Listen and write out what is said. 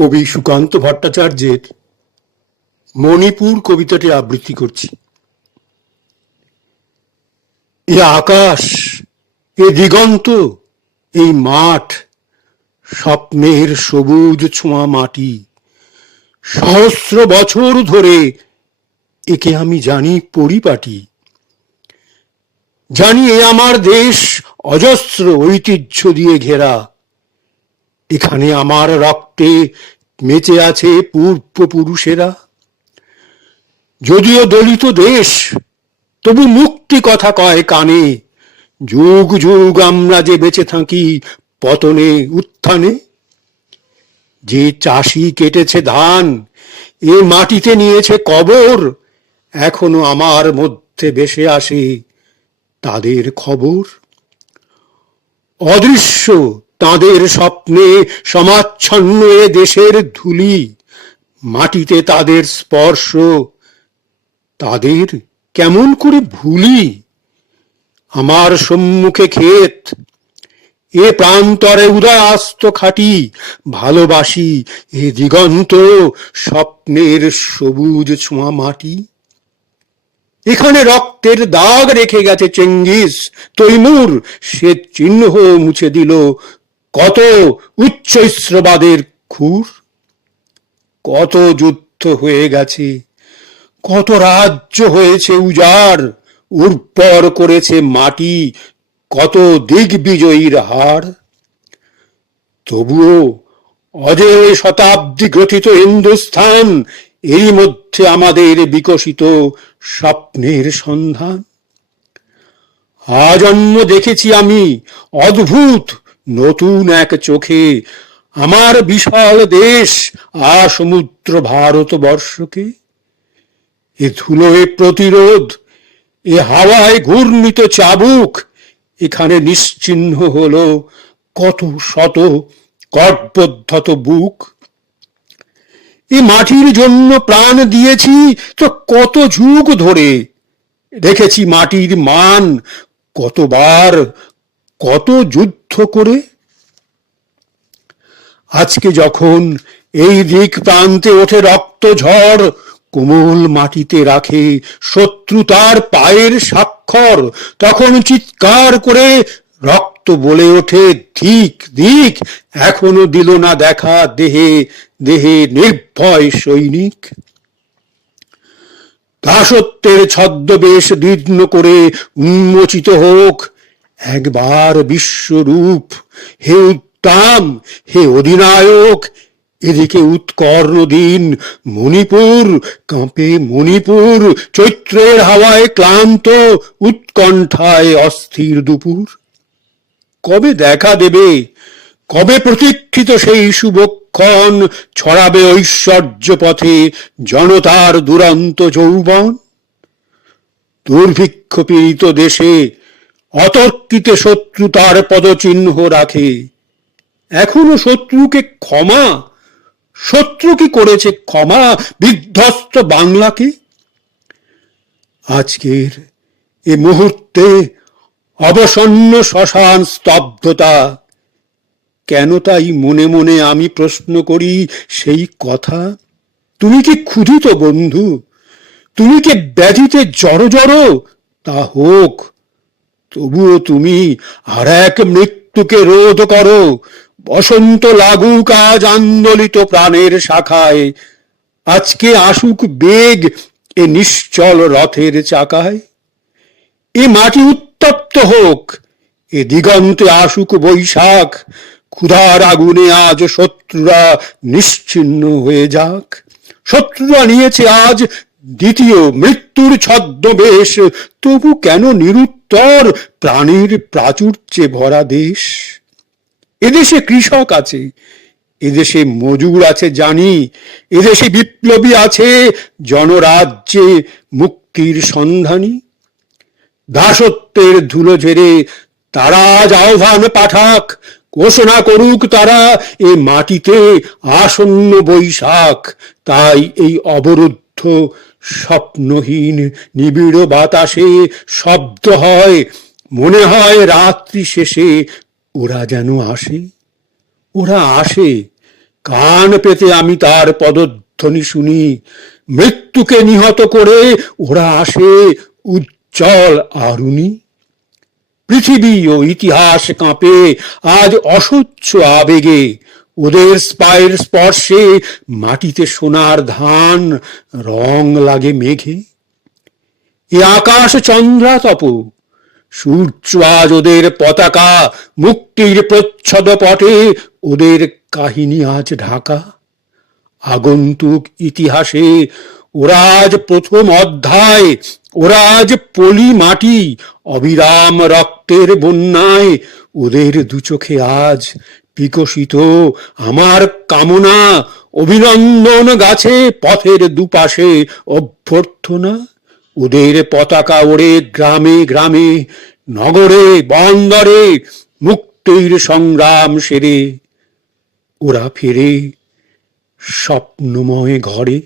কবি সুকান্ত ভট্টাচার্যের মণিপুর কবিতাটি আবৃত্তি করছি। এ আকাশ, এ দিগন্ত, এই মাঠ, স্বপ্নের সবুজ ছোঁয়া মাটি, সহস্র বছর ধরে একে আমি জানি পরিপাটি। জানি এ আমার দেশ অজস্র ঐতিহ্য দিয়ে ঘেরা, এখানে আমার রক্তে মেচে আছে পূর্বপুরুষেরা। যদিও দলিত দেশ, তবু মুক্তি কথা কয় কানে, যুগ যুগ আমরা যে বেঁচে থাকি পতনে উত্থানে। যে চাষি কেটেছে ধান, এ মাটিতে নিয়েছে কবর, এখনো আমার মধ্যে ভেসে আসে তাদের খবর। অদৃশ্য তাদের স্বপ্নে সমাচ্ছন্ন এ দেশের ধুলি, মাটিতে তাদের স্পর্শ, তাদের কেমন করে ভুলি। আমার সম্মুখে ক্ষেত, এ প্রান্তরে উদয় আস্ত খাটি, ভালোবাসি এ দিগন্ত, স্বপ্নের সবুজ ছোঁয়া মাটি। এখানে রক্তের দাগ রেখে গেছে চেঙ্গিস, তৈমুর, সে চিহ্ন মুছে দিল কত উচ্চৈশ্রবাদের খুর। কত যুদ্ধ হয়ে গেছে, কত রাজ্য হয়েছে উজাড়, উর্বর করেছে মাটি কত দিগ্বিজয়ীর হাড়। তবুও অজেয় শতাব্দী গ্রথিত হিন্দুস্থান, এরই মধ্যে আমাদের বিকশিত স্বপ্নের সন্ধান। আজন্ম দেখেছি আমি অদ্ভুত নতুন এক চোখে, আমার বিশাল দেশ সমুদ্র ভারতবর্ষকে। এ ধুলোয় প্রতিরোধ, এ হাওয়ায় ঘূর্ণিত চাবুক, এখানে নিশ্চিহ্ন হলো কত শত কর্বদ্ধত বুক। এ মাটির জন্য প্রাণ দিয়েছি তো কত যুগ ধরে, রেখেছি মাটির মান কতবার কত যুদ্ধ করে। আজকে যখন এই দিক প্রান্তে ওঠে রক্ত ঝড়, কোমল মাটিতে রাখে শত্রুতার পায়ের স্বাক্ষর, তখন চিৎকার করে রক্ত বলে ওঠে ধিক ধিক, এখনো দিল না দেখা দেহে দেহে নির্ভয় সৈনিক। দাসত্বের ছদ্মবেশ দীর্ণ করে উন্মোচিত হোক একবার বিশ্বরূপ, হে উত্তাম, হে অধিনায়ক। এদিকে উৎকর্ণ দিন মণিপুর কাঁপে, মণিপুর চৈত্রের হাওয়ায় ক্লান্ত, উৎকণ্ঠায় অস্থির দুপুর। কবে দেখা দেবে, কবে প্রতীক্ষিত সেই শুভক্ষণ, ছড়াবে ঐশ্বর্য পথে জনতার দুরন্ত যৌবন। দুর্ভিক্ষ পীড়িত দেশে অতর্কিতে শত্রু তার পদচিহ্ন রাখে, এখনো শত্রুকে ক্ষমা, শত্রু কি করেছে ক্ষমা বিধ্বস্ত বাংলাকে। আজকের এ মুহূর্তে অবসন্ন শ্মশান স্তব্ধতা, কেন তাই মনে মনে আমি প্রশ্ন করি সেই কথা। তুমি কি ক্ষুধিত বন্ধু, তুমি কি ব্যাধিতে জড়ো জড়ো, তা হোক, তবুও তুমি আর এক মৃত্যুকে রোধ করো। বসন্ত লাগুক আজ আন্দোলিত প্রাণের শাখায়, আজকে আসুক বেগ এ নিশ্চল রথের চাকায়। এ মাটি উত্তপ্ত হোক, এ দিগন্তে আসুক বৈশাখ, ক্ষুধার আগুনে আজ শত্রুরা নিশ্চিহ্ন হয়ে যাক। শত্রুরা নিয়েছে আজ দ্বিতীয় মৃত্যুর ছদ্মবেশ, তবু কেন নিরুত্তর প্রাণীর প্রাচুর্যে ভরা দেশ। এদেশে কৃষক আছে, এদেশে মজুর আছে জানি, এদেশে বিপ্লবী আছে জনরাজ্যে মুক্তির সন্ধানী। দাসত্বের ধুলো ঝেড়ে তারা আজ আহ্বান পাঠাক, ঘোষণা করুক তারা এ মাটিতে আসন্ন বৈশাখ। তাই এই অবরুদ্ধ স্বপ্নহীন নিবিড় বাতাসে শব্দ হয়, মনে হয় রাত্রি শেষে ওরা যেন আসে, ওরা আসে কান পেতে আমি তার পদধ্বনি শুনি, মৃত্যুকে নিহত করে ওরা আসে উজ্জ্বল আরুণী। পৃথিবী ও ইতিহাস কাঁপে আজ অসহ্য আবেগে, ওদের পায়ের স্পর্শে মাটিতে সোনার ধান রং লাগে মেঘে। এ আকাশ চন্দ্রাতপ, সূর্য আজ ওদের পতাকা, মুক্তির প্রচ্ছদ পটে ওদের কাহিনী আজ ঢাকা। আগন্তুক ইতিহাসে ওরা আজ প্রথম অধ্যায়, ওরা আজ পলি মাটি, অবিরাম রক্তের বন্যায় ওদের দু চোখে আজ বিকশিত আমার কামনা। অভিনন্দন গাছে পথের দুপাশে অভ্যর্থনা, ওদের পতাকা ওড়ে গ্রামে গ্রামে, নগরে বন্দরে, মুক্তির সংগ্রাম সেরে ওরা ফেরে স্বপ্নময় ঘরে।